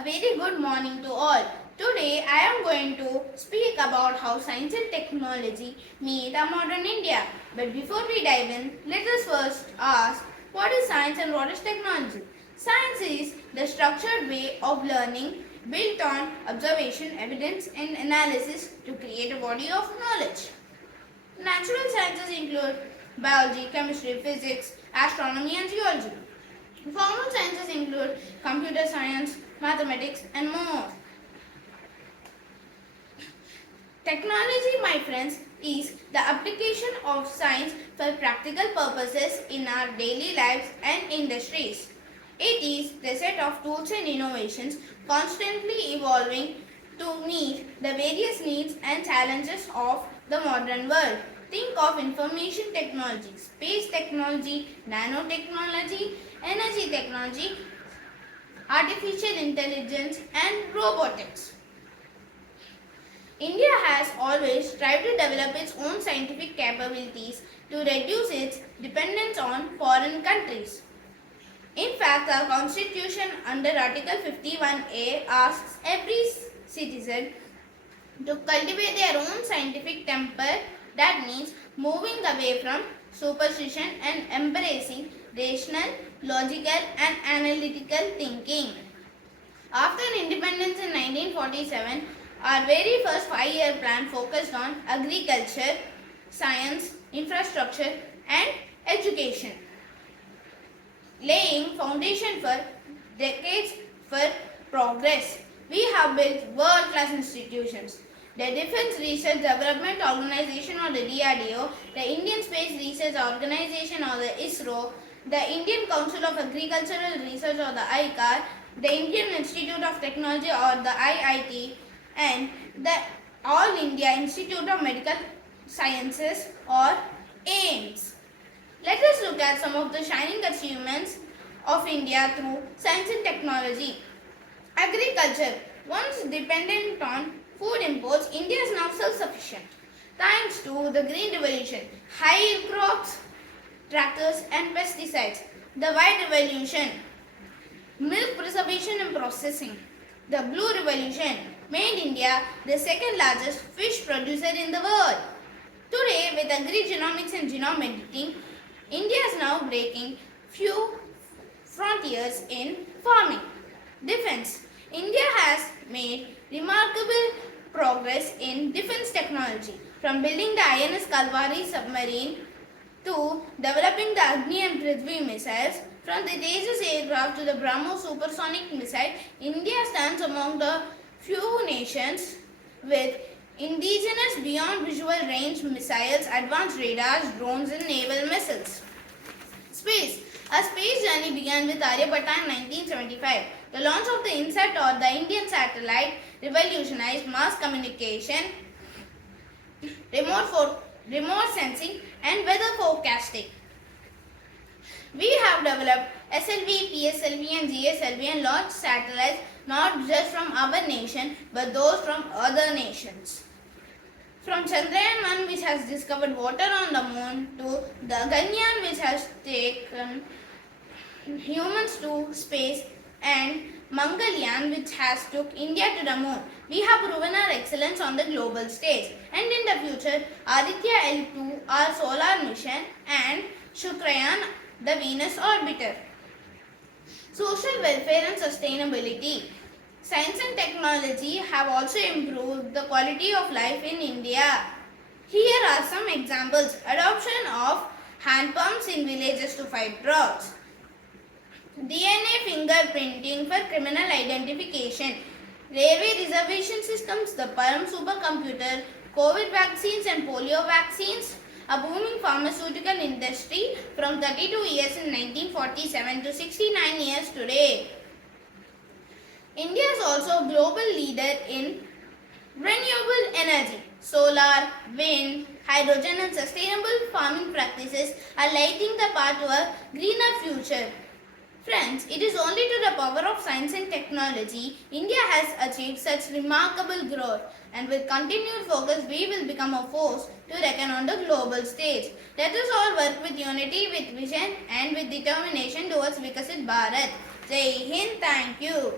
A very good morning to all. Today I am going to speak about how science and technology meet a modern India. But before we dive in, let us first ask, what is science and what is technology? Science is the structured way of learning built on observation, evidence and analysis to create a body of knowledge. Natural sciences include biology, chemistry, physics, astronomy and geology. Formal sciences include computer science, mathematics and more. Technology, my friends, is the application of science for practical purposes in our daily lives and industries. It is the set of tools and innovations constantly evolving to meet the various needs and challenges of the modern world. Think of information technology, space technology, nanotechnology, energy technology, artificial intelligence and robotics. India has always tried to develop its own scientific capabilities to reduce its dependence on foreign countries. In fact, our constitution under Article 51A asks every citizen to cultivate their own scientific temper, that means moving away from superstition and embracing rational, logical and analytical thinking. After independence in 1947, our very first 5-year plan focused on agriculture, science, infrastructure and education, laying foundation for decades for progress. We have built world-class institutions. The Defense Research Development Organization or the DRDO, the Indian Space Research Organization or the ISRO, the Indian Council of Agricultural Research or the ICAR, the Indian Institute of Technology or the IIT, and the All India Institute of Medical Sciences or AIIMS. Let us look at some of the shining achievements of India through science and technology. Agriculture. Once dependent on food imports, India is now self-sufficient. Thanks to the Green Revolution, high yield crops, tractors and pesticides. The White Revolution, milk preservation and processing. The Blue Revolution made India the second largest fish producer in the world. Today, with agri-genomics and genome editing, India is now breaking few frontiers in farming. Defense. India has made remarkable progress in defense technology, from building the INS Kalvari submarine to developing the Agni and Prithvi missiles. From the Tejas aircraft to the BrahMos supersonic missile, India stands among the few nations with indigenous beyond visual range missiles, advanced radars, drones and naval missiles. Space. A space journey began with Aryabhatta in 1975. The launch of the INSAT or the Indian satellite revolutionized mass communication, remote sensing and weather forecasting. We have developed SLV, PSLV and GSLV and launched satellites not just from our nation but those from other nations. From Chandrayaan 1, which has discovered water on the moon, to the Gaganyaan, which has taken humans to space, and Mangalyaan, which has took India to the moon, we have proven our excellence on the global stage. And in the future, Aditya L2, our solar mission, and Shukrayaan, the Venus orbiter. Social welfare and sustainability. Science and technology have also improved the quality of life in India. Here are some examples. Adoption of hand pumps in villages to fight droughts. DNA fingerprinting for criminal identification. Railway reservation systems, the Param supercomputer, COVID vaccines and polio vaccines. A booming pharmaceutical industry from 32 years in 1947 to 69 years today. India is also a global leader in renewable energy. Solar, wind, hydrogen and sustainable farming practices are lighting the path to a greener future. Friends, it is only to the power of science and technology India has achieved such remarkable growth, and with continued focus we will become a force to reckon on the global stage. Let us all work with unity, with vision and with determination towards Vikasit Bharat. Jai Hind, thank you.